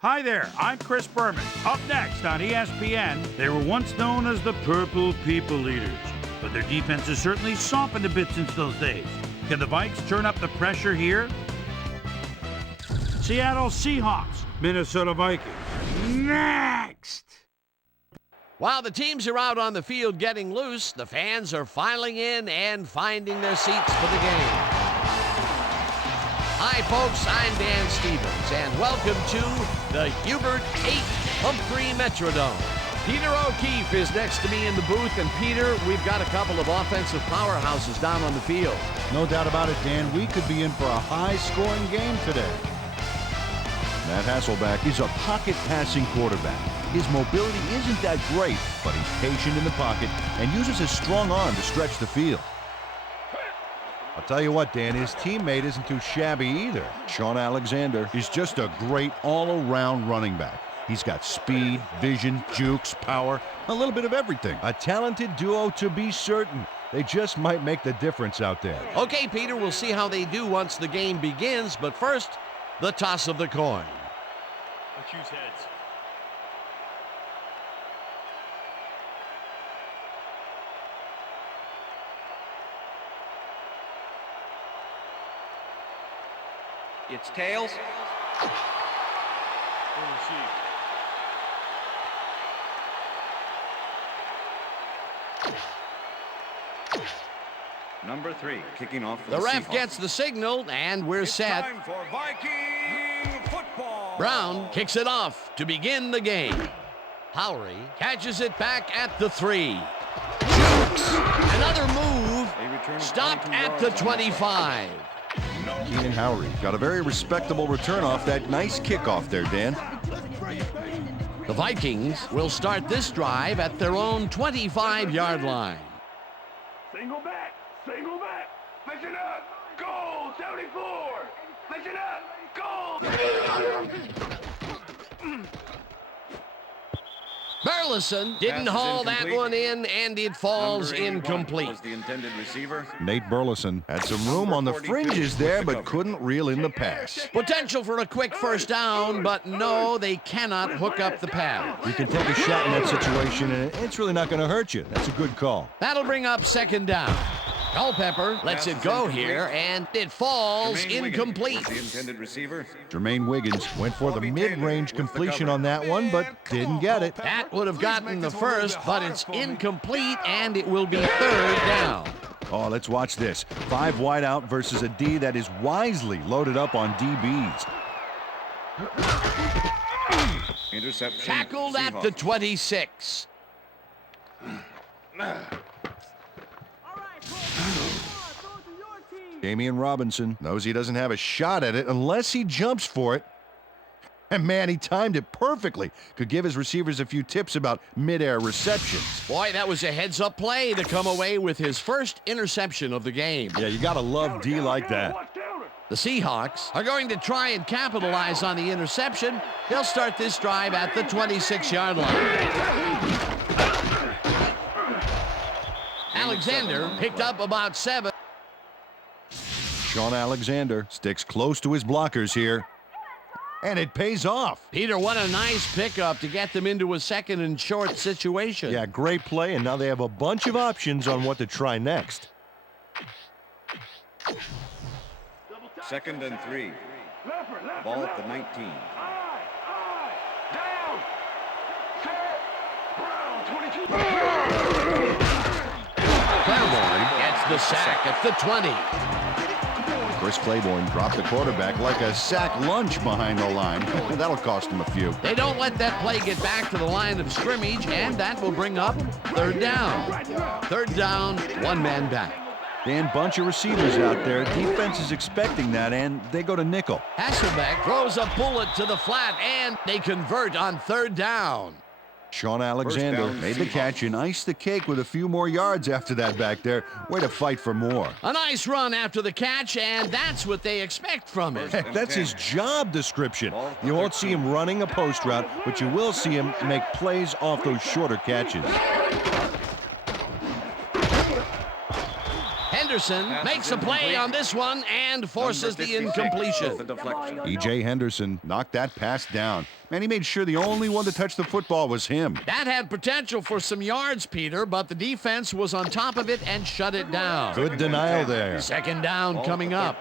Hi there, I'm Chris Berman. Up next on ESPN, they were once known as the Purple People Eaters, but their defense has certainly softened a bit since those days. Can the Vikes turn up the pressure here? Seattle Seahawks, Minnesota Vikings. Next! While the teams are out on the field getting loose, the fans are filing in and finding their seats for the game. Hi, folks, I'm Dan Stevens, and welcome to the Hubert H. Humphrey Metrodome. Peter O'Keefe is next to me in the booth, and Peter, we've got a couple of offensive powerhouses down on the field. No doubt about it, Dan. We could be in for a high-scoring game today. Matt Hasselbeck is a pocket-passing quarterback. His mobility isn't that great, but he's patient in the pocket and uses his strong arm to stretch the field. I'll tell you what, Dan, his teammate isn't too shabby either. Sean Alexander is just a great all-around running back. He's got speed, vision, jukes, power, a little bit of everything. A talented duo to be certain. They just might make the difference out there. Okay, Peter, we'll see how they do once the game begins, but first, the toss of the coin. I choose heads. It's tails. Number 3, kicking off for The ref Seahawks. gets the signal, and we're set. Time for Viking football. Brown kicks it off to begin the game. Howery catches it back at the 3. Jukes. Another move. Stopped at the 25. Keenan Howery got a very respectable return off that nice kickoff there, Dan. The Vikings will start this drive at their own 25-yard line. Single back. Listen up. Goal 74. Listen up. Goal. Burleson didn't haul that one in, and it falls incomplete. Was the intended receiver. Nate Burleson had some room on the fringes there, but couldn't reel in the pass. Potential for a quick first down, but no, they cannot hook up the pass. You can take a shot in that situation, and it's really not going to hurt you. That's a good call. That'll bring up second down. Culpepper lets it go here, and it falls incomplete. The intended receiver. Jermaine Wiggins went for the mid-range completion on that one, but didn't get it. That would have gotten the first, but it's incomplete, and it will be third down. Oh, let's watch this. 5 wide out versus a D that is wisely loaded up on DBs. Interception. Tackled at the 26. Damian Robinson knows he doesn't have a shot at it unless he jumps for it. And man, he timed it perfectly. Could give his receivers a few tips about mid-air receptions. Boy, that was a heads-up play to come away with his first interception of the game. Yeah, you gotta love D like that. The Seahawks are going to try and capitalize on the interception. They'll start this drive at the 26-yard line. Alexander picked up about 7. Sean Alexander sticks close to his blockers here. And it pays off. Peter, what a nice pickup to get them into a second and short situation. Yeah, great play, and now they have a bunch of options on what to try next. 2nd and 3. Ball at the 19. Down. Set. Brown 22. Claiborne gets the sack at the 20. Chris Claiborne dropped the quarterback like a sack lunch behind the line. That'll cost him a few. They don't let that play get back to the line of scrimmage, and that will bring up third down. Third down, one man back. Dan, bunch of receivers out there. Defense is expecting that, and they go to nickel. Hasselbeck throws a bullet to the flat, and they convert on third down. Sean Alexander made the catch and iced the cake with a few more yards after that back there. Way to fight for more. A nice run after the catch, and that's what they expect from him. That's his job description. You won't see him running a post route, but you will see him make plays off those shorter catches. Henderson makes a play on this one and forces the incompletion. E.J. Henderson knocked that pass down. And he made sure the only one to touch the football was him. That had potential for some yards, Peter, but the defense was on top of it and shut it down. Good denial there. Second down coming up.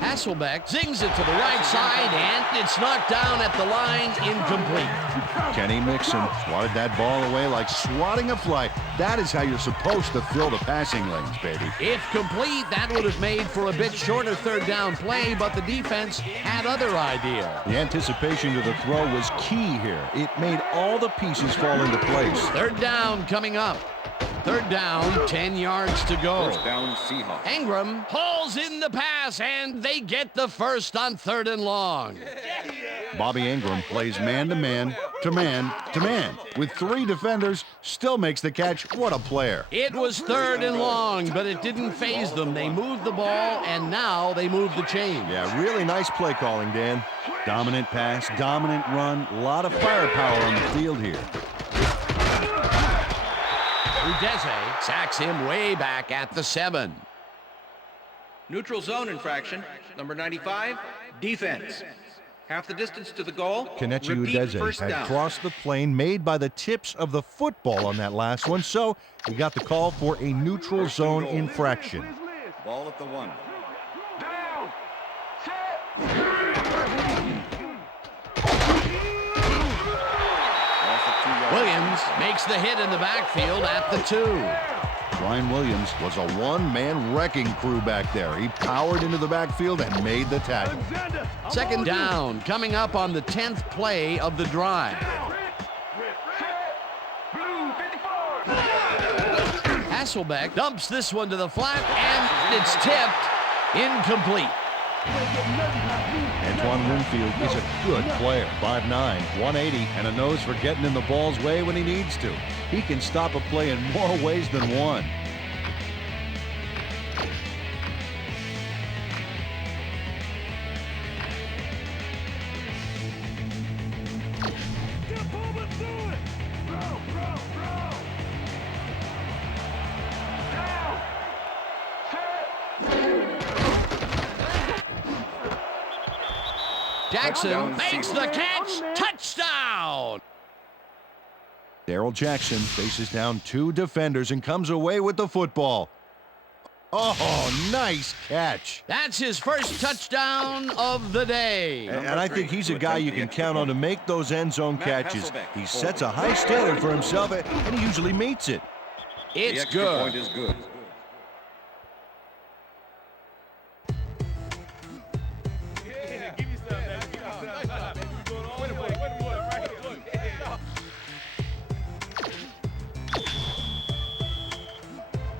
Hasselbeck zings it to the right side, and it's knocked down at the line, incomplete. Kenny Mixon swatted that ball away like swatting a fly. That is how you're supposed to fill the passing lanes, baby. If complete, that would have made for a bit shorter third down play, but the defense had other ideas. The anticipation to the throw was key here. It made all the pieces fall into place. Third down coming up. Third down, 10 yards to go. First down, Seahawks. Ingram hauls in the pass, and they get the first on 3rd and long. Bobby Ingram plays man-to-man, to man, to man. With 3 defenders, still makes the catch. What a player. It was 3rd and long, but it didn't faze them. They moved the ball, and now they moved the chain. Yeah, really nice play calling, Dan. Dominant pass, dominant run, a lot of firepower on the field here. Udeze sacks him way back at the 7. Neutral zone infraction. Number 95, defense. Half the distance to the goal. Kenichi Repeat Udeze first had down. crossed the plane made by the tips of the football on that last one, so he got the call for a neutral zone infraction. Ball at the 1. Down. Loss of 2 yards. Williams makes the hit in the backfield at the 2. Brian Williams was a one-man wrecking crew back there. He powered into the backfield and made the tackle. Second down coming up on the 10th play of the drive. Hasselbeck dumps this one to the flat, and it's tipped incomplete. Antoine Winfield is a good player. 5'9", 180, and a nose for getting in the ball's way when he needs to. He can stop a play in more ways than one. Jackson makes the catch. Touchdown! Darrell Jackson faces down 2 defenders and comes away with the football. Oh, nice catch. That's his first touchdown of the day. And I think he's a guy you can count on to make those end zone catches. He sets a high standard for himself, and he usually meets it. The It's extra point good. is good.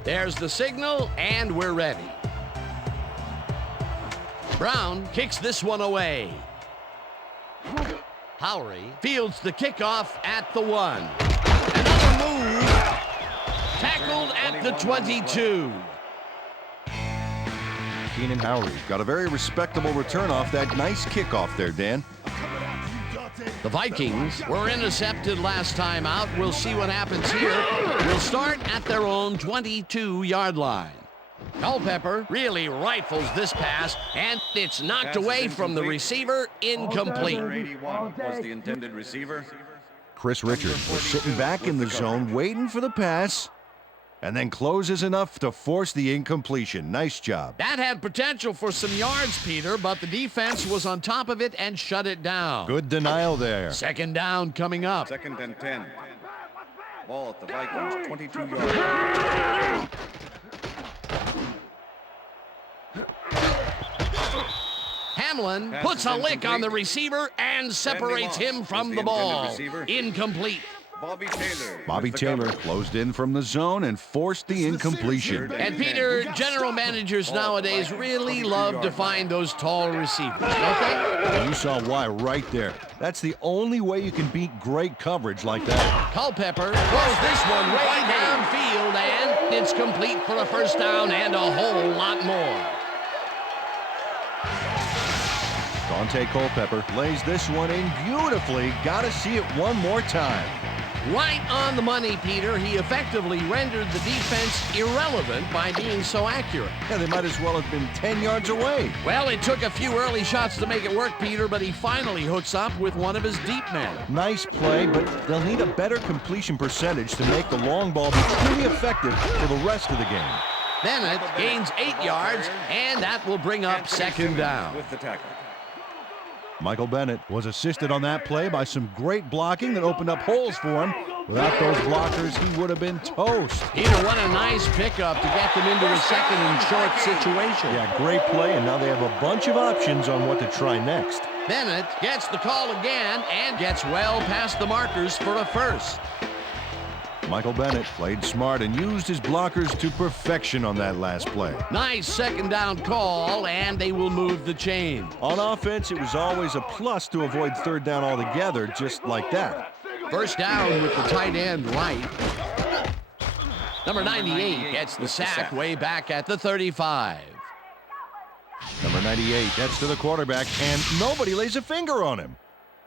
There's the signal, and we're ready. Brown kicks this one away. Howery fields the kickoff at the 1. Another move. Tackled at the 22. Keenan Howery got a very respectable return off that nice kickoff there, Dan. The Vikings were intercepted last time out. We'll see what happens here. We'll start at their own 22-yard line. Culpepper really rifles this pass, and it's knocked away from the receiver, incomplete. Number 81 was the intended receiver. Chris Richards was sitting back in the zone waiting for the pass, and then closes enough to force the incompletion. Nice job. That had potential for some yards, Peter, but the defense was on top of it and shut it down. Good denial there. Second down coming up. 2nd and 10. Ball at the Vikings, 22 yards. Hamlin puts a lick on the receiver and separates him from the ball. Incomplete. Bobby Taylor. Bobby Taylor closed in from the zone and forced the incompletion. And Peter, general managers nowadays really love to find those tall receivers, don't they? You saw why right there. That's the only way you can beat great coverage like that. Culpepper throws this one way downfield, and it's complete for a first down and a whole lot more. Dante Culpepper lays this one in beautifully. Got to see it one more time. Right on the money, Peter. He effectively rendered the defense irrelevant by being so accurate. Yeah, they might as well have been 10 yards away. Well, it took a few early shots to make it work, Peter, but he finally hooks up with one of his deep men. Nice play, but they'll need a better completion percentage to make the long ball be truly effective for the rest of the game. Bennett gains 8 yards, and that will bring up second down. With the tackle. Michael Bennett was assisted on that play by some great blocking that opened up holes for him. Without those blockers, he would have been toast. Peter, what a nice pickup to get them into a second and short situation. Yeah, great play, and now they have a bunch of options on what to try next. Bennett gets the call again and gets well past the markers for a first. Michael Bennett played smart and used his blockers to perfection on that last play. Nice second down call, and they will move the chain. On offense, it was always a plus to avoid third down altogether, just like that. First down with the tight end right. Number 98 gets the sack way back at the 35. Number 98 gets to the quarterback, and nobody lays a finger on him.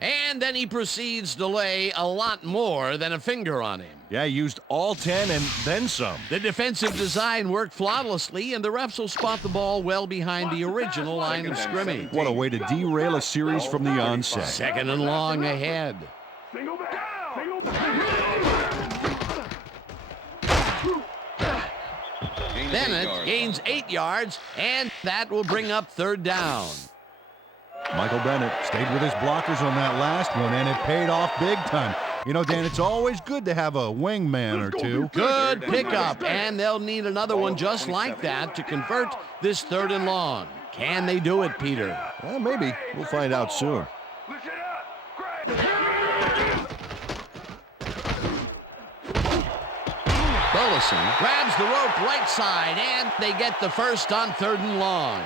And then he proceeds to lay a lot more than a finger on him. Yeah, he used all 10 and then some. The defensive design worked flawlessly, and the refs will spot the ball well behind the original line of scrimmage. What a way to derail a series from the onset. Second and long ahead. Single back. Single Bennett gains 8 yards, and that will bring up third down. Michael Bennett stayed with his blockers on that last one, and it paid off big time. You know, Dan, it's always good to have a wingman or two. Good pickup, and they'll need another one just like that to convert this third and long. Can they do it, Peter? Well, maybe. We'll find out soon. Listen up. Burleson grabs the rope right side, and they get the first on third and long.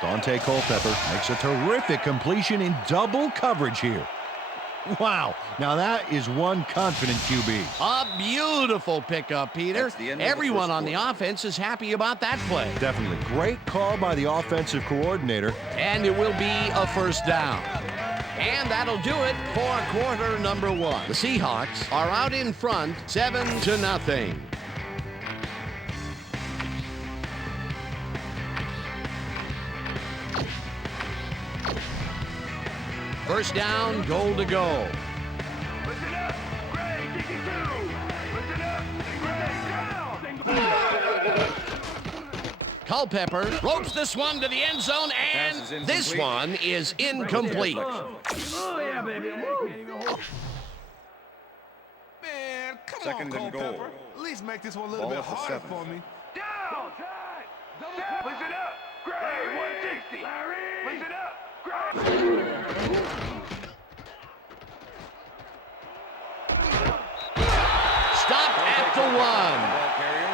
Dante Culpepper makes a terrific completion in double coverage here. Wow, now that is one confident QB. A beautiful pickup, Peter. Everyone on the offense is happy about that play. Definitely great call by the offensive coordinator. And it will be a first down. And that'll do it for quarter number one. The Seahawks are out in front, 7-0. First down, goal to go. Listen up. Greg, 62. Listen up. Greg, down. Culpepper ropes this one to the end zone, and this one is incomplete. Oh, yeah, baby. Man, come Second on, and goal. Culpepper. At least make this one a little Ball bit at the harder 7. for me. Down. Listen up. Greg, 160. Listen up. Greg. Stop at the one.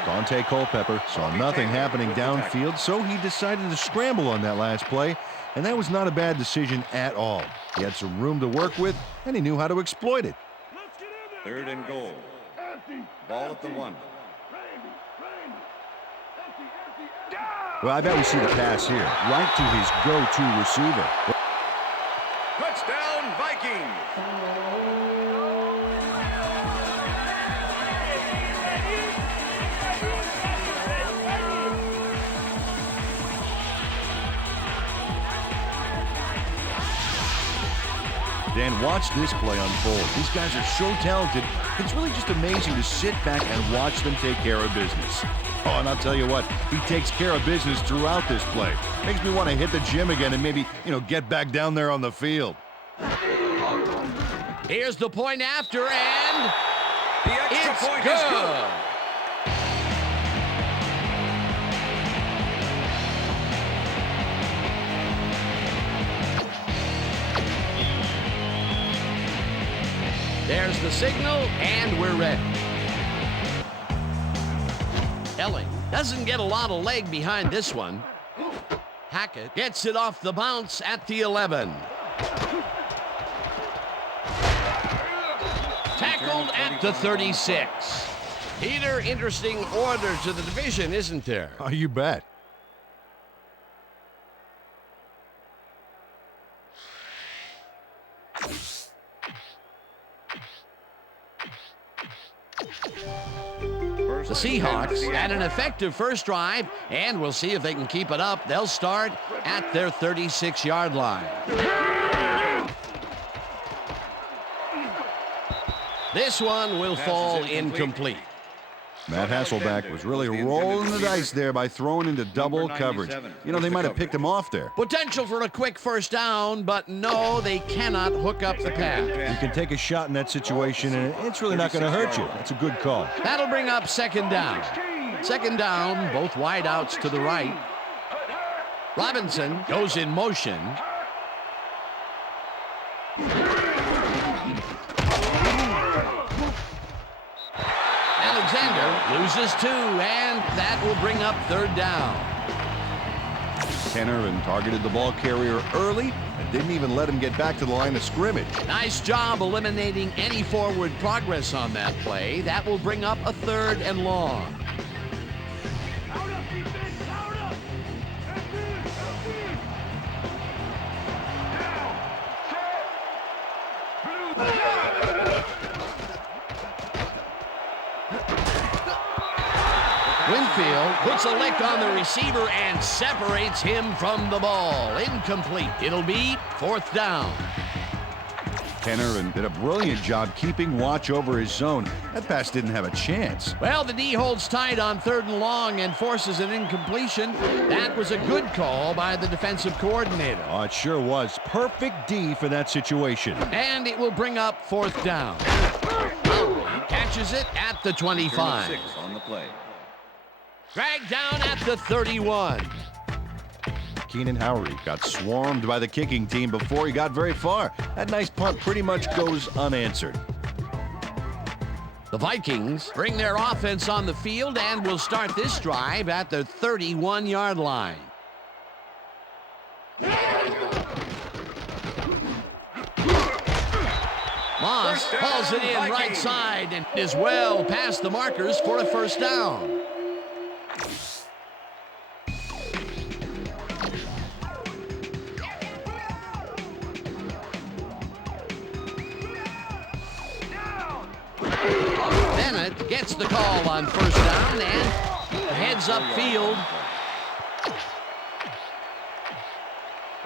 Dante Culpepper saw nothing happening downfield, so he decided to scramble on that last play, and that was not a bad decision at all. He had some room to work with, and he knew how to exploit it. Third and goal. Ball at the 1. Well, I bet we see the pass here, right to his go-to receiver. Touchdown, Vikings! Dan, watch this play unfold. These guys are so talented, it's really just amazing to sit back and watch them take care of business. Oh, and I'll tell you what, he takes care of business throughout this play. Makes me want to hit the gym again and maybe, get back down there on the field. Here's the point after, and The extra it's point good. is good. There's the signal, and we're ready. Elling doesn't get a lot of leg behind this one. Hackett gets it off the bounce at the 11. Tackled at the 36. Peter, interesting order to the division, isn't there? Oh, you bet. Seahawks had an effective first drive, and we'll see if they can keep it up. They'll start at their 36-yard line. This one will fall incomplete. Matt Hasselback was really rolling the dice there by throwing into double coverage. You know, they might have picked him off there. Potential for a quick first down, but no, they cannot hook up the pass. You can take a shot in that situation, and it's really not going to hurt you. That's a good call. That'll bring up second down. Second down, both wideouts to the right. Robinson goes in motion. Alexander loses 2, and that will bring up third down. Kenner targeted the ball carrier early and didn't even let him get back to the line of scrimmage. Nice job eliminating any forward progress on that play. That will bring up a 3rd and long. Winfield puts a lick on the receiver and separates him from the ball. Incomplete. It'll be 4th down. Kenner did a brilliant job keeping watch over his zone. That pass didn't have a chance. Well, the D holds tight on 3rd and long and forces an incompletion. That was a good call by the defensive coordinator. Oh, it sure was. Perfect D for that situation. And it will bring up 4th down. Catches it at the 25. 6 on the play. Dragged down at the 31. Keenan Howry got swarmed by the kicking team before he got very far. That nice punt pretty much goes unanswered. The Vikings bring their offense on the field and will start this drive at their 31-yard line. Moss hauls it in right side and is well past the markers for a first down. Bennett gets the call on first down and heads upfield.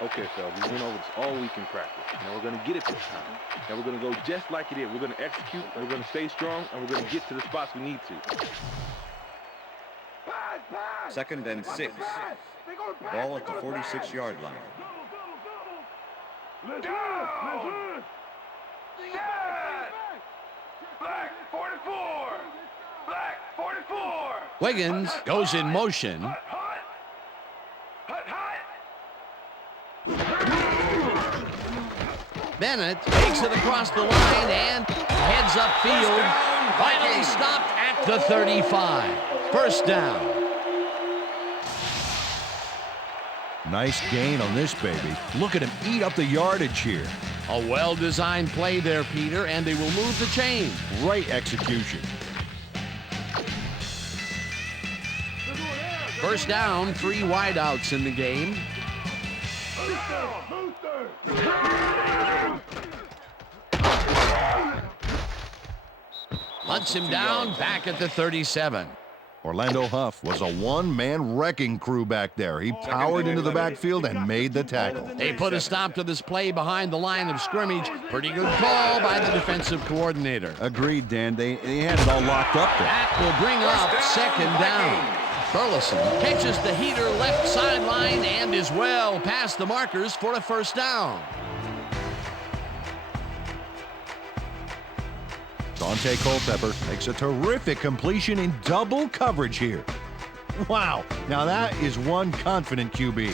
Okay, fellas, we went over this all week in practice. Now we're going to get it this time. And we're going to go just like it is. We're going to execute, and we're going to stay strong, and we're going to get to the spots we need to. 2nd and 6. Ball at the 46-yard line. Black 44! Black 44! Wiggins goes in motion. Hut, hut! Bennett takes it across the line and heads upfield. Finally stopped at the 35. First down. Nice gain on this baby. Look at him eat up the yardage here. A well-designed play there, Peter, and they will move the chain. Great execution. First down, 3 wideouts in the game. Hunts him down back at the 37. Orlando Huff was a one-man wrecking crew back there. He powered into the backfield and made the tackle. They put a stop to this play behind the line of scrimmage. Pretty good call by the defensive coordinator. Agreed, Dan. They had it all locked up there. That will bring up second down. Burleson catches the heater left sideline and is well past the markers for a first down. Dante Culpepper makes a terrific completion in double coverage here. Wow, now that is one confident QB.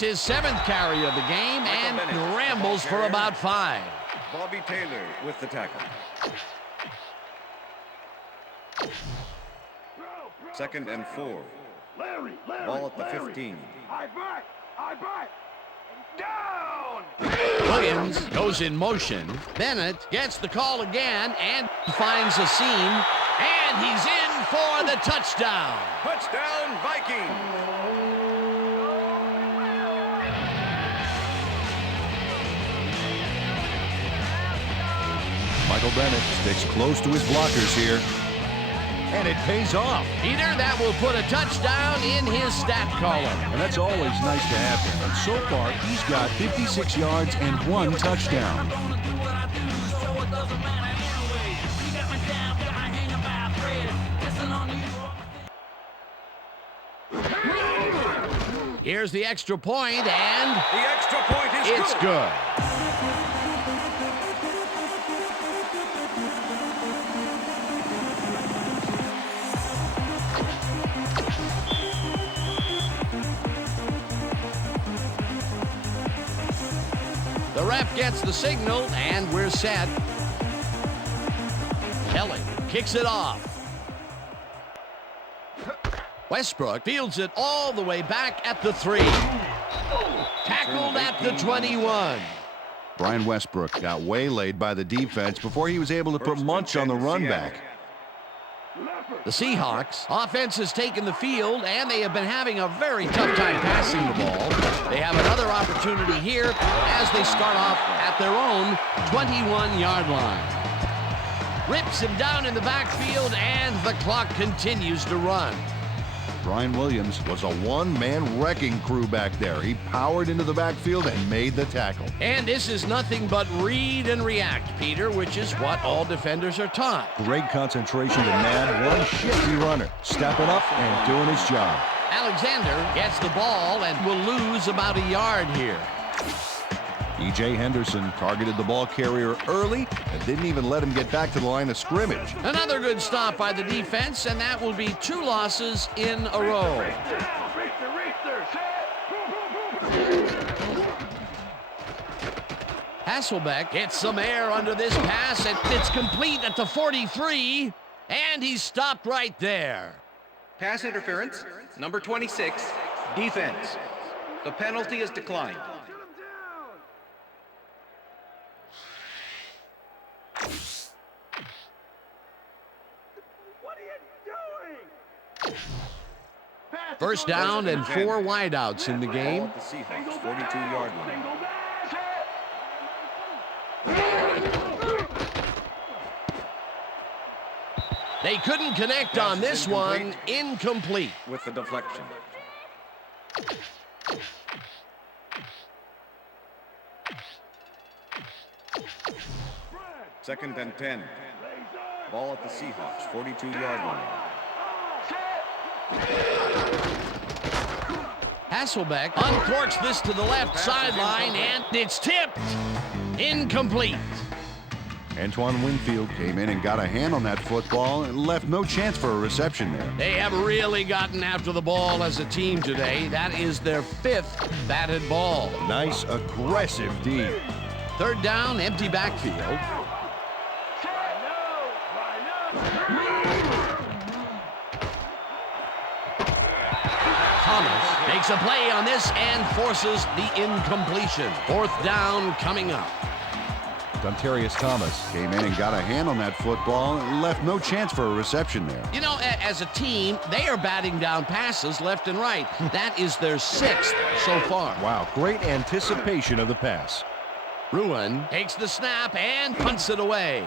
His 7th carry of the game and rambles for about 5. Bobby Taylor with the tackle. 2nd and 4. Ball at the 15. I back! Down! Williams goes in motion. Bennett gets the call again and finds a seam. And he's in for the touchdown. Touchdown, Vikings! Michael Bennett sticks close to his blockers here. And it pays off. Peter, that will put a touchdown in his stat column. And that's always nice to happen. And so far, he's got 56 yards and 1 touchdown. Here's the extra point, and The extra point is it's good. The ref gets the signal, and we're set. Kelly kicks it off. Westbrook fields it all the way back at the 3. Tackled at the 21. Brian Westbrook got waylaid by the defense before he was able to put Munch on the run back. The Seahawks offense has taken the field, and they have been having a very tough time passing the ball. They have another opportunity here as they start off at their own 21-yard line. Rips him down in the backfield, and the clock continues to run. Brian Williams was a one-man wrecking crew back there. He powered into the backfield and made the tackle. And this is nothing but read and react, Peter, which is what all defenders are taught. Great concentration to nab one shifty runner, stepping up and doing his job. Alexander gets the ball and will lose about a yard here. E.J. Henderson targeted the ball carrier early and didn't even let him get back to the line of scrimmage. Another good stop by the defense, and that will be 2 losses in a row. Hasselbeck gets some air under this pass, and it's complete at the 43, and he's stopped right there. Pass interference, number 26, defense. The penalty is declined. First down and 4 wideouts in the game. The Seahawks, 42-yard line. They couldn't connect on this one. Incomplete. With the deflection. Second and 10. Ball at the Seahawks, 42-yard line. Hasselbeck uncorks this to the left sideline, and it's tipped. Incomplete. Antoine Winfield came in and got a hand on that football and left no chance for a reception there. They have really gotten after the ball as a team today. That is their 5th batted ball. Nice, aggressive D. Third down, empty backfield. Thomas makes a play on this and forces the incompletion. 4th down coming up. Dontarius Thomas came in and got a hand on that football and left no chance for a reception there. You know, as a team, they are batting down passes left and right. That is their 6th so far. Wow, great anticipation of the pass. Ruin takes the snap and punts it away.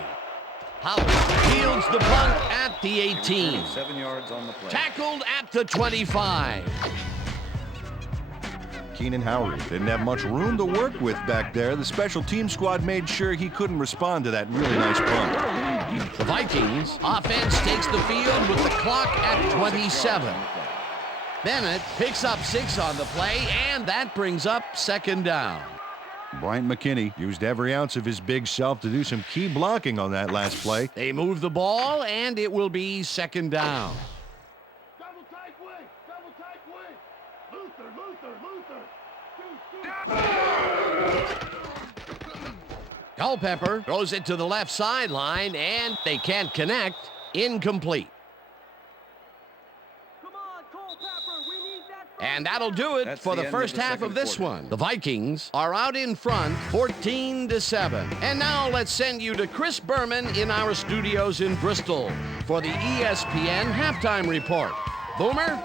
Howard fields the punt at the 18. 7 yards on the play. Tackled at the 25. Keenan Howard didn't have much room to work with back there. The special team squad made sure he couldn't respond to that really nice punt. The Vikings offense takes the field with the clock at 27. Bennett picks up 6 on the play, and that brings up 2nd down. Bryant McKinney used every ounce of his big self to do some key blocking on that last play. They move the ball, and it will be 2nd down. Double tight wing! Double tight wing! Luther! Culpepper throws it to the left sideline, and they can't connect. Incomplete. Come on, Culpepper! We need that And that'll do it That's for the the end of first the half second of this quarter. one. The Vikings are out in front, 14-7. And now let's send you to Chris Berman in our studios in Bristol for the ESPN Halftime Report. Boomer?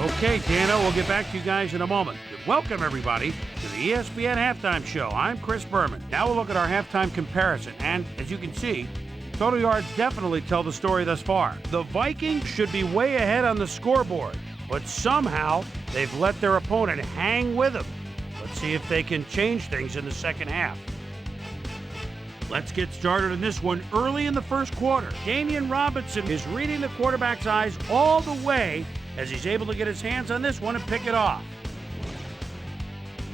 Okay, Dana, we'll get back to you guys in a moment. Welcome, everybody, to the ESPN Halftime Show. I'm Chris Berman. Now we'll look at our halftime comparison. And as you can see, total yards definitely tell the story thus far. The Vikings should be way ahead on the scoreboard, but somehow they've let their opponent hang with them. Let's see if they can change things in the second half. Let's get started in this one early in the first quarter. Damian Robinson is reading the quarterback's eyes all the way as he's able to get his hands on this one and pick it off.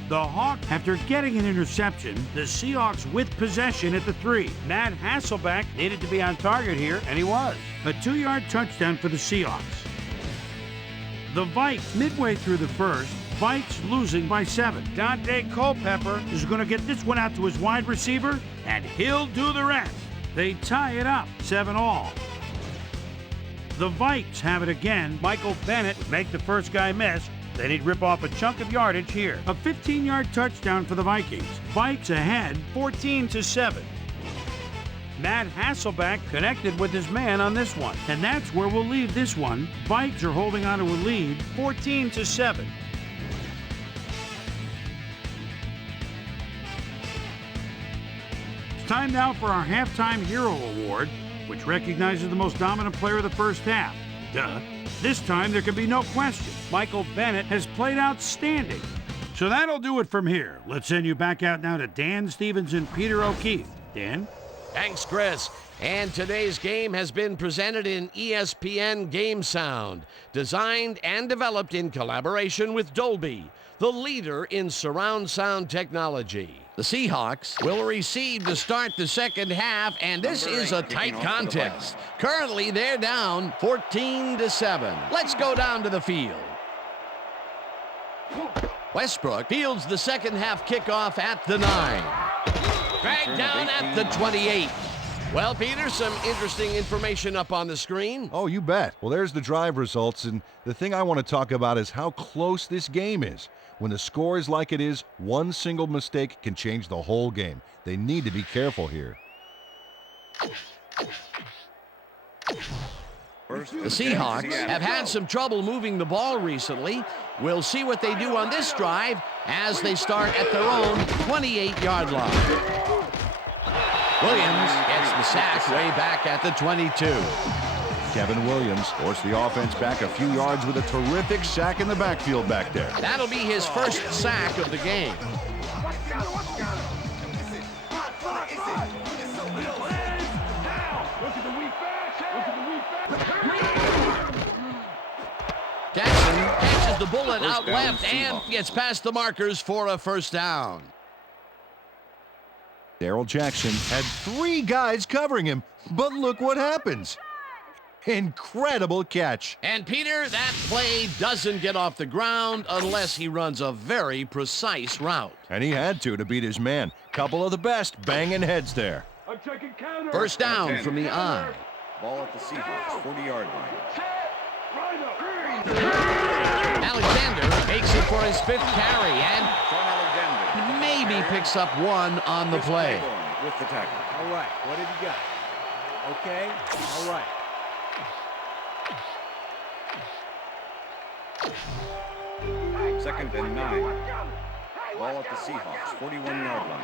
The Hawks, after getting an interception, the Seahawks with possession at the 3. Matt Hasselbeck needed to be on target here, and he was. A 2-yard touchdown for the Seahawks. The Vikes, midway through the first, Vikes losing by 7. Dante Culpepper is going to get this one out to his wide receiver, and he'll do the rest. They tie it up, 7-all. The Vikes have it again. Michael Bennett would make the first guy miss. Then he'd rip off a chunk of yardage here. A 15-yard touchdown for the Vikings. Vikes ahead, 14-7. Matt Hasselbeck connected with his man on this one. And that's where we'll leave this one. Vikes are holding on to a lead, 14-7. It's time now for our Halftime Hero Award, which recognizes the most dominant player of the first half. Duh. This time there can be no question. Michael Bennett has played outstanding. So that'll do it from here. Let's send you back out now to Dan Stevens and Peter O'Keefe. Dan? Thanks, Chris. And today's game has been presented in ESPN Game Sound, designed and developed in collaboration with Dolby, the leader in surround sound technology. The Seahawks will receive to start the second half, and this is a tight contest. Currently, they're down 14-7. Let's go down to the field. Westbrook fields the second half kickoff at the 9. Dragged down at the 28. Well, Peter, some interesting information up on the screen. Oh, you bet. Well, there's the drive results, and the thing I want to talk about is how close this game is. When the score is like it is, one single mistake can change the whole game. They need to be careful here. The Seahawks have had some trouble moving the ball recently. We'll see what they do on this drive as they start at their own 28-yard line. Williams gets the sack way back at the 22. Kevin Williams forced the offense back a few yards with a terrific sack in the backfield back there. That'll be his first sack of the game. Jackson catches the bullet out left and gets past the markers for a first down. Darrell Jackson had 3 guys covering him, but look what happens. Incredible catch. And Peter, that play doesn't get off the ground unless he runs a very precise route. And he had to beat his man. Couple of the best banging heads there. I'm checking counter. First down from the eye. Ball at the Seahawks 40-yard line. Alexander makes it for his 5th carry and Sean Alexander maybe picks up 1 on the play. with the tackle. All right, what have you got? Okay, all right. Second and 9. Ball at the Seahawks 41-yard line.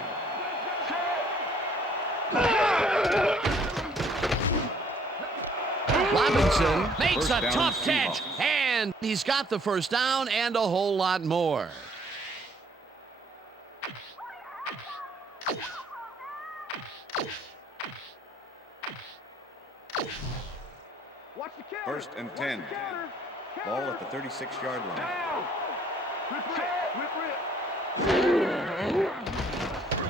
Robinson makes a First down, tough catch, Seahawks. and he's got the first down and a whole lot more. First and 10. Ball at the 36-yard line.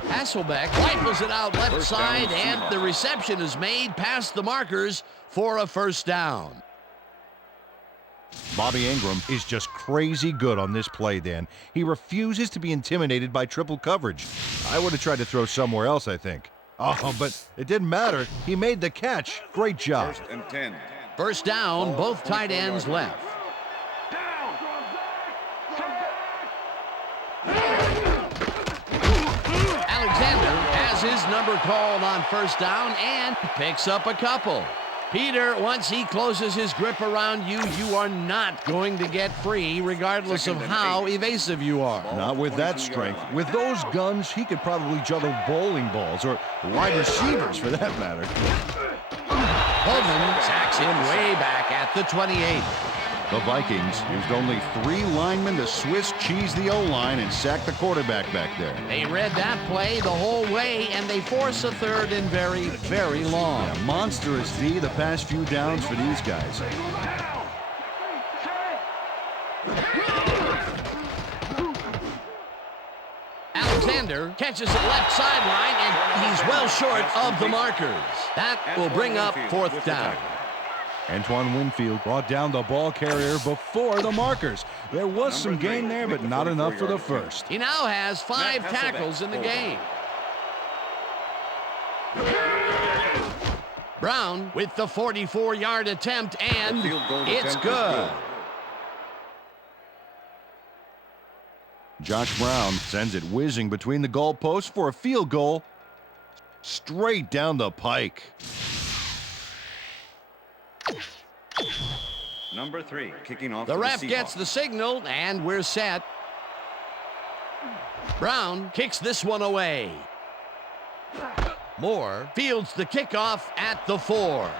Hasselbeck rifles it out left First down, side, and Seahawks. the reception is made past the markers for a first down. Bobby Ingram is just crazy good on this play, Dan. He refuses to be intimidated by triple coverage. I would have tried to throw somewhere else, I think. Oh, but it didn't matter. He made the catch. Great job. 1st and 10. First down, both tight ends left. Alexander has his number called on first down and picks up a couple. Peter, once he closes his grip around you, you are not going to get free, regardless of how evasive you are. Not with that strength. With those guns, he could probably juggle bowling balls or wide receivers for that matter. Pullman sacks him way back at the 28. The Vikings used only 3 linemen to Swiss cheese the O-line and sack the quarterback back there. They read that play the whole way, and they force a third and very, very long. Yeah, monstrous D the past few downs for these guys. Alexander catches it left sideline, and he's well short of the markers. That will bring up fourth down. Antoine Winfield brought down the ball carrier before the markers. There was some gain there, but not enough for the first. He now has 5 tackles in the game. Brown with the 44-yard attempt, and it's good. Josh Brown sends it whizzing between the goalposts for a field goal. Straight down the pike. Number 3, kicking off The ref Seahawks. gets the signal, and we're set. Brown kicks this one away. Moore fields the kickoff at the 4.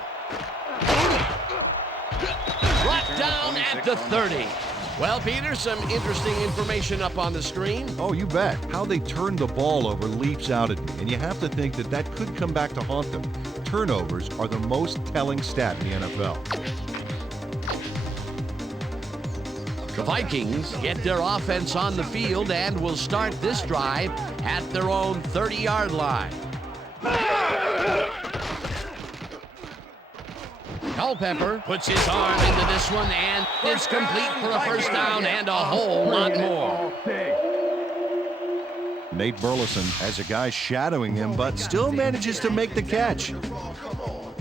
Brought down at the 30. Well, Peter, some interesting information up on the screen. Oh, you bet. How they turned the ball over leaps out at me, and you have to think that that could come back to haunt them. Turnovers are the most telling stat in the NFL. The Vikings get their offense on the field and will start this drive at their own 30-yard line. Culpepper puts his arm into this one, and it's complete for a first down and a whole lot more. Nate Burleson has a guy shadowing him, but still manages to make the catch.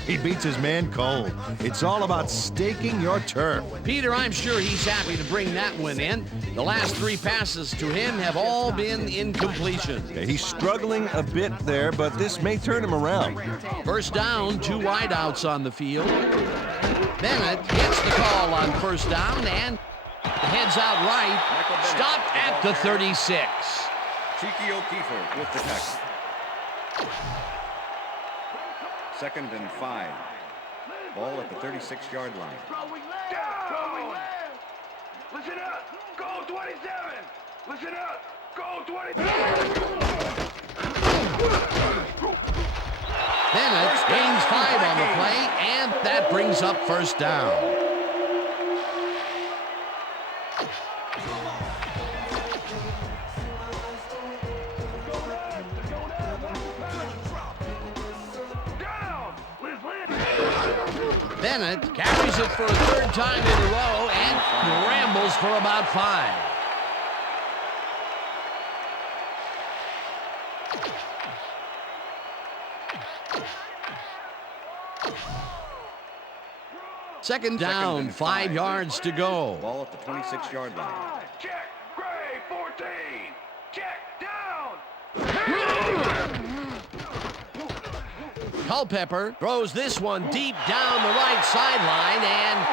He beats his man cold. It's all about staking your turf. Peter, I'm sure he's happy to bring that one in. The last 3 passes to him have all been incompletion. Yeah, he's struggling a bit there, but this may turn him around. First down, 2 wideouts on the field. Bennett gets the call on first down and heads out right. Stopped at the 36. Cheeky O'Keefer with the tackle. 2nd and 5. Ball at the 36-yard line. Down! Listen up! Go 27! Listen up! Go 27! Bennett gains 5 on the play, and that brings up first down. Bennett carries it for a 3rd time in a row and rambles for about 5. Second down, 5 yards to go. Ball at the 26-yard line. Check! Gray 14! Check! Down! Culpepper throws this one deep down the right sideline, and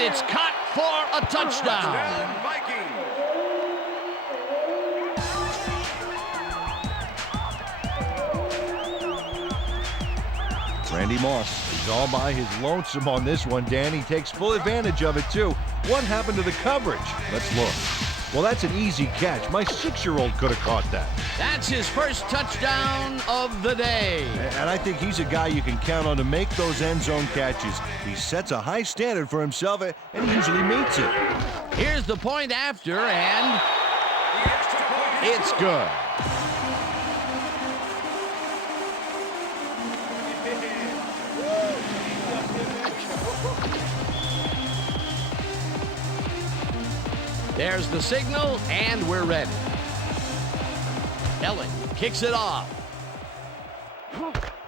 it's caught for a touchdown. Vikings! Randy Moss is all by his lonesome on this one, Dan. He takes full advantage of it, too. What happened to the coverage? Let's look. Well, that's an easy catch. My 6-year-old could have caught that. That's his first touchdown of the day. And I think he's a guy you can count on to make those end zone catches. He sets a high standard for himself, and he usually meets it. Here's the point after, and it's good. There's the signal, and we're ready. Ellen kicks it off.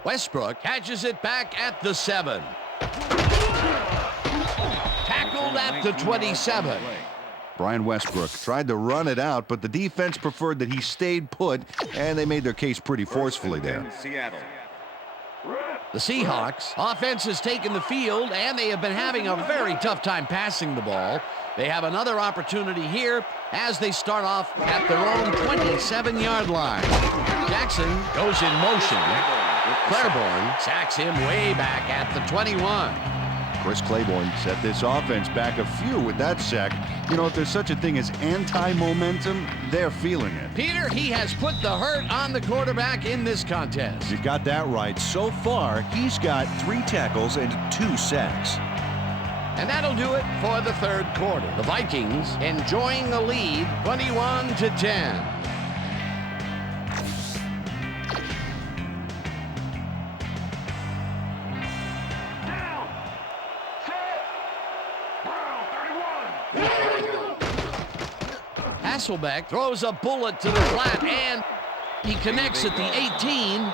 Westbrook catches it back at the 7. Tackled at the 27. Brian Westbrook tried to run it out, but the defense preferred that he stayed put, and they made their case pretty forcefully there. Seattle. The Seahawks offense has taken the field, and they have been having a very tough time passing the ball. They have another opportunity here as they start off at their own 27-yard line. Jackson goes in motion. Claiborne sacks him way back at the 21. Chris Claiborne set this offense back a few with that sack. You know, if there's such a thing as anti-momentum, they're feeling it. Peter, he has put the hurt on the quarterback in this contest. You got that right. So far, he's got 3 tackles and 2 sacks. And that'll do it for the third quarter. The Vikings enjoying the lead 21-10. Hasselbeck throws a bullet to the flat, and he connects at the 18.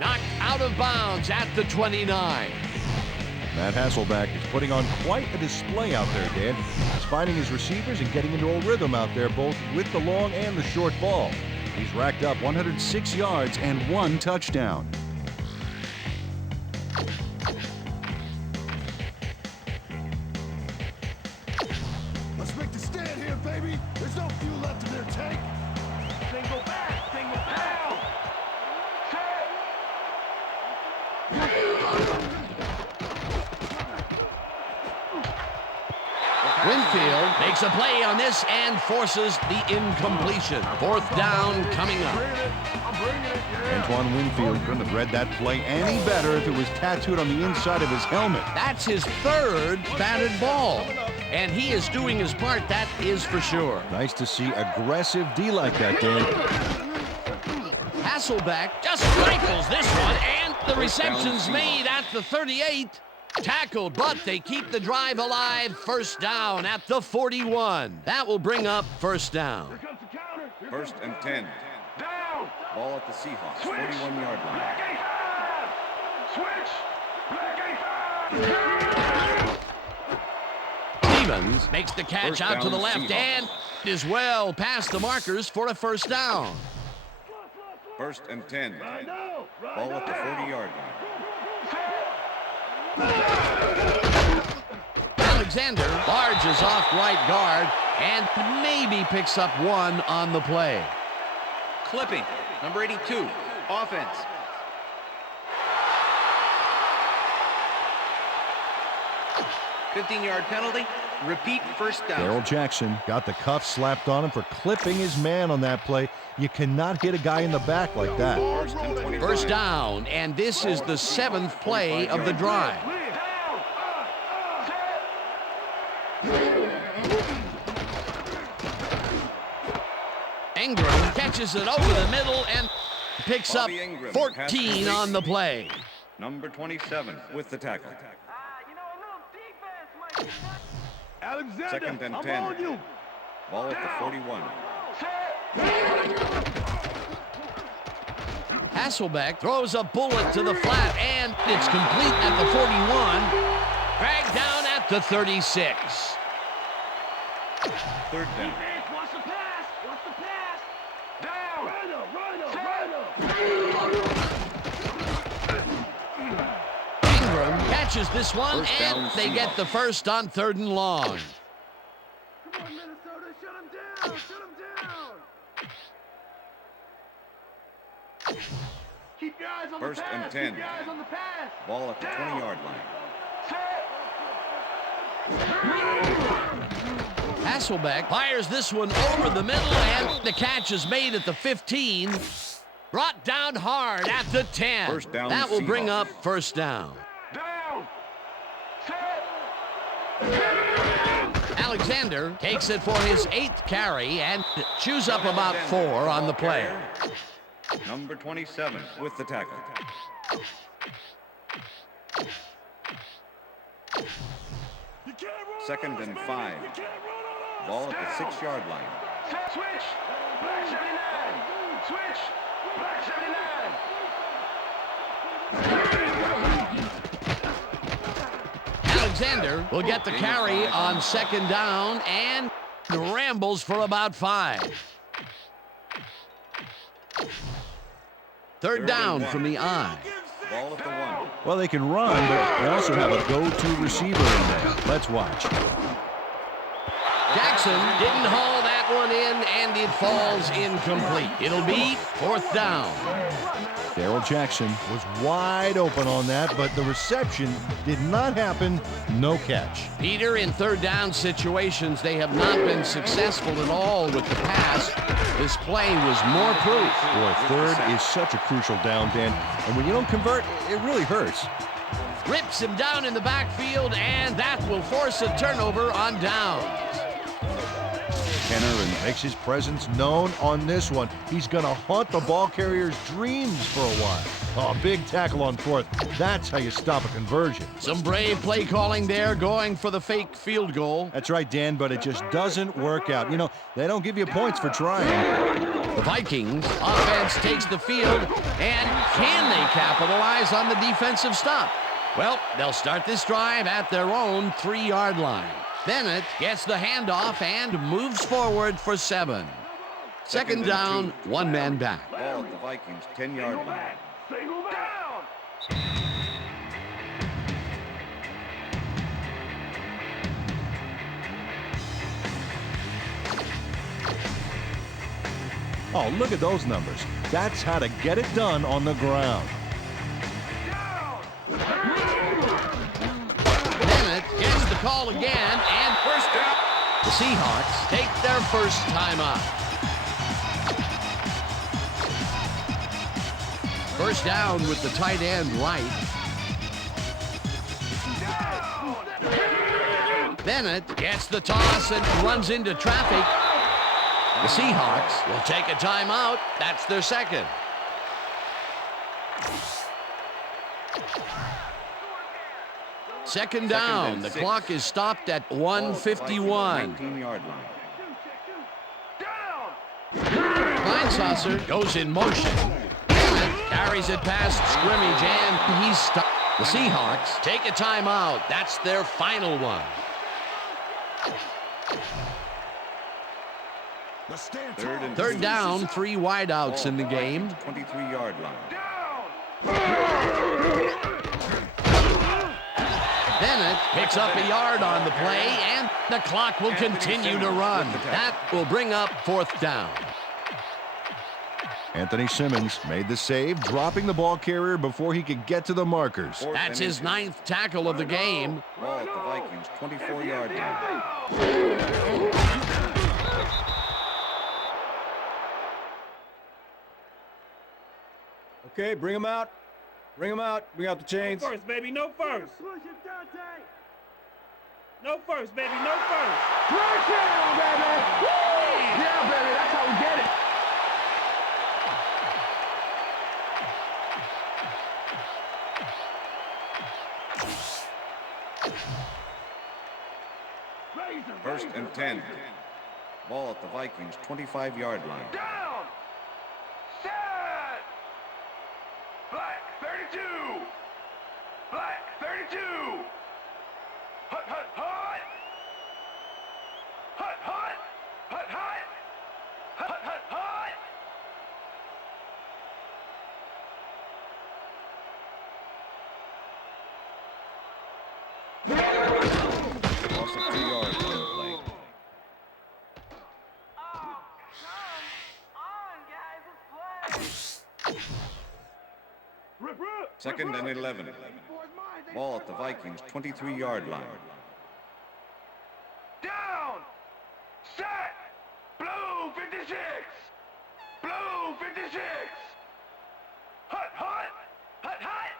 Knocked out of bounds at the 29. Matt Hasselbeck is putting on quite a display out there, Dan. He's finding his receivers and getting into a rhythm out there, both with the long and the short ball. He's racked up 106 yards and 1 touchdown. Let's make the stand here, baby. There's no fuel left in their tank. Single back, single pound. Winfield makes a play on this and forces the incompletion. 4th down coming up. Antoine Winfield couldn't have read that play any better if it was tattooed on the inside of his helmet. That's his 3rd batted ball, and he is doing his part, that is for sure. Nice to see aggressive D like that, Dan. Hasselbeck just rifles this one, and the reception's made at the 38. Tackled, but they keep the drive alive. 1st down at the 41. That will bring up 1st down. 1st and 10. Ball at the Seahawks, 41-yard line. Stevens makes the catch out to the left and is well past the markers for a 1st down. 1st and 10. Ball at the 40-yard line. Alexander barges off right guard and maybe picks up 1 on the play. Clipping, number 82, offense. $15-yard penalty. Repeat 1st down. Darrell Jackson got the cuff slapped on him for clipping his man on that play. You cannot hit a guy in the back like that. 1st down, and this is the 7th play of the drive. Ingram catches it over the middle and picks up 14 on the play. Number 27 with the tackle. Alexander, 2nd and I'm 10. on you. Ball at the 41. Hasselbeck throws a bullet to the flat, and it's complete at the 41. Dragged down at the 36. 3rd down. What's the pass? What's the pass? Down. Ingram catches this one, 1st down, and they get the 1st on 3rd and long. Come on, Minnesota, shut him down. Shut him down. Keep your eyes on 1st the pass. and 10. Keep your eyes on the pass. Ball at the 20-yard line. Hasselbeck fires this one over the middle, and the catch is made at the 15. Brought down hard at the 10. 1st down, that will bring Seahawks. up 1st down. Alexander takes it for his 8th carry and chews up about 4 on the play. Number 27 with the tackle. 2nd and 5. Ball at the 6-yard line. Switch. Black 79. Switch. Black 79. Alexander will get the carry on second down and rambles for about 5. Third down from the I. Ball at the 1. Well, they can run, but they also have a go-to receiver in there. Let's watch. Jackson didn't haul that one in, and it falls incomplete. It'll be 4th down. Darrell Jackson was wide open on that, but the reception did not happen. No catch. Peter, in third down situations, they have not been successful at all with the pass. This play was more proof. Boy, third is such a crucial down, Dan. And when you don't convert, it really hurts. Rips him down in the backfield, and that will force a turnover on downs. Kenner and makes his presence known on this one. He's going to haunt the ball carrier's dreams for a while. Oh, big tackle on 4th. That's how you stop a conversion. Some brave play calling there, going for the fake field goal. That's right, Dan, but it just doesn't work out. You know, they don't give you points for trying. The Vikings offense takes the field, and can they capitalize on the defensive stop? Well, they'll start this drive at their own 3-yard line. Bennett gets the handoff and moves forward for 7. Second down, 1 man back. Ball at the Vikings 10-yard line. Single down. Oh, look at those numbers. That's how to get it done on the ground. Bennett gets the call again, and first down. The Seahawks take their first timeout. First down with the tight end right. Bennett gets the toss and runs into traffic. The Seahawks will take a timeout. That's their second. Second down. The clock is stopped at 1:51. 19-yard line. Kleinsasser goes in motion. Carries it past scrimmage, and he's stopped. The Seahawks take a timeout. That's their final one. Third down, 3 wideouts in the game. 23-yard line. Bennett picks up a yard on the play, and the clock will continue to run. That will bring up 4th down. Anthony Simmons made the save, dropping the ball carrier before he could get to the markers. That's his 9th tackle of the game. Ball at the Vikings 24-yard line. Okay, bring him out. Bring him out. Bring out the chains. No first, baby. No first. No first, baby. No first. Push it, baby! Woo! Yeah, baby, that's how we get it. First and 10. Ball at the Vikings 25-yard line. Down. Set. Black 32. Black 32. Hut, hut, hut. Hut, hut. Hut, hut. Hut, hut, hut. Loss of 2 yards on the play. Second and 11. Ball at the Vikings 23-yard line. Down. Set. Blue 56. Blue 56. Hut, hut. Hut, hut.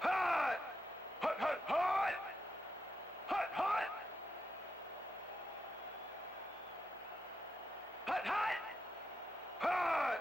Hut. Hut, hut, hut. Hut, hut. Hut, hut. Hut.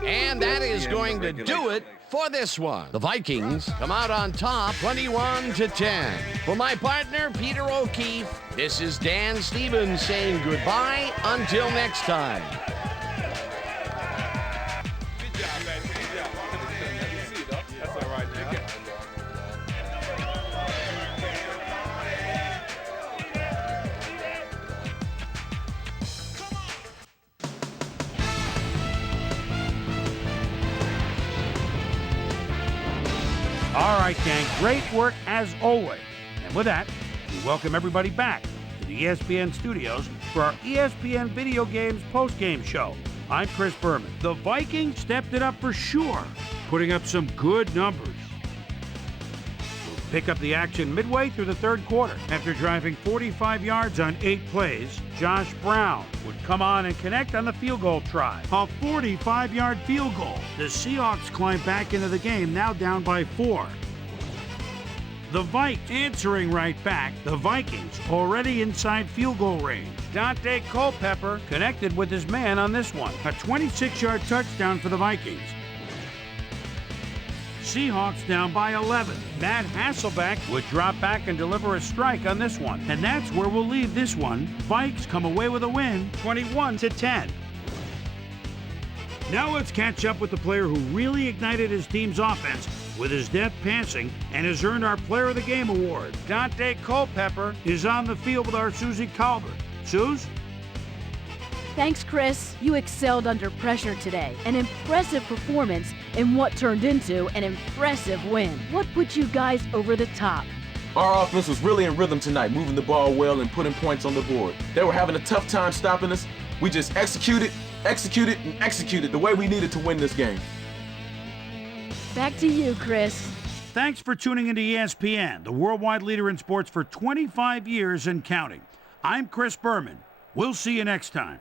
And that is going to do it for this one. The Vikings come out on top 21-10. For my partner, Peter O'Keefe, this is Dan Stevens saying goodbye until next time. Good job, man. Good job. You see it, though. That's all right, man. All right, gang, great work as always. And with that, we welcome everybody back to the ESPN studios for our ESPN Video Games post-game show. I'm Chris Berman. The Vikings stepped it up for sure, putting up some good numbers. We'll pick up the action midway through the third quarter. After driving 45 yards on 8 plays, Josh Brown would come on and connect on the field goal try. A 45-yard field goal. The Seahawks climb back into the game, now down by 4. The Vikes answering right back. The Vikings already inside field goal range. Dante Culpepper connected with his man on this one. A 26-yard touchdown for the Vikings. Seahawks down by 11. Matt Hasselbeck would drop back and deliver a strike on this one. And that's where we'll leave this one. Vikes come away with a win, 21-10. Now let's catch up with the player who really ignited his team's offense with his depth passing and has earned our Player of the Game award. Dante Culpepper is on the field with our Susie Colbert. Suze? Thanks, Chris. You excelled under pressure today. An impressive performance in what turned into an impressive win. What put you guys over the top? Our offense was really in rhythm tonight, moving the ball well and putting points on the board. They were having a tough time stopping us. We just executed, and executed the way we needed to win this game. Back to you, Chris. Thanks for tuning into ESPN, the worldwide leader in sports for 25 years and counting. I'm Chris Berman. We'll see you next time.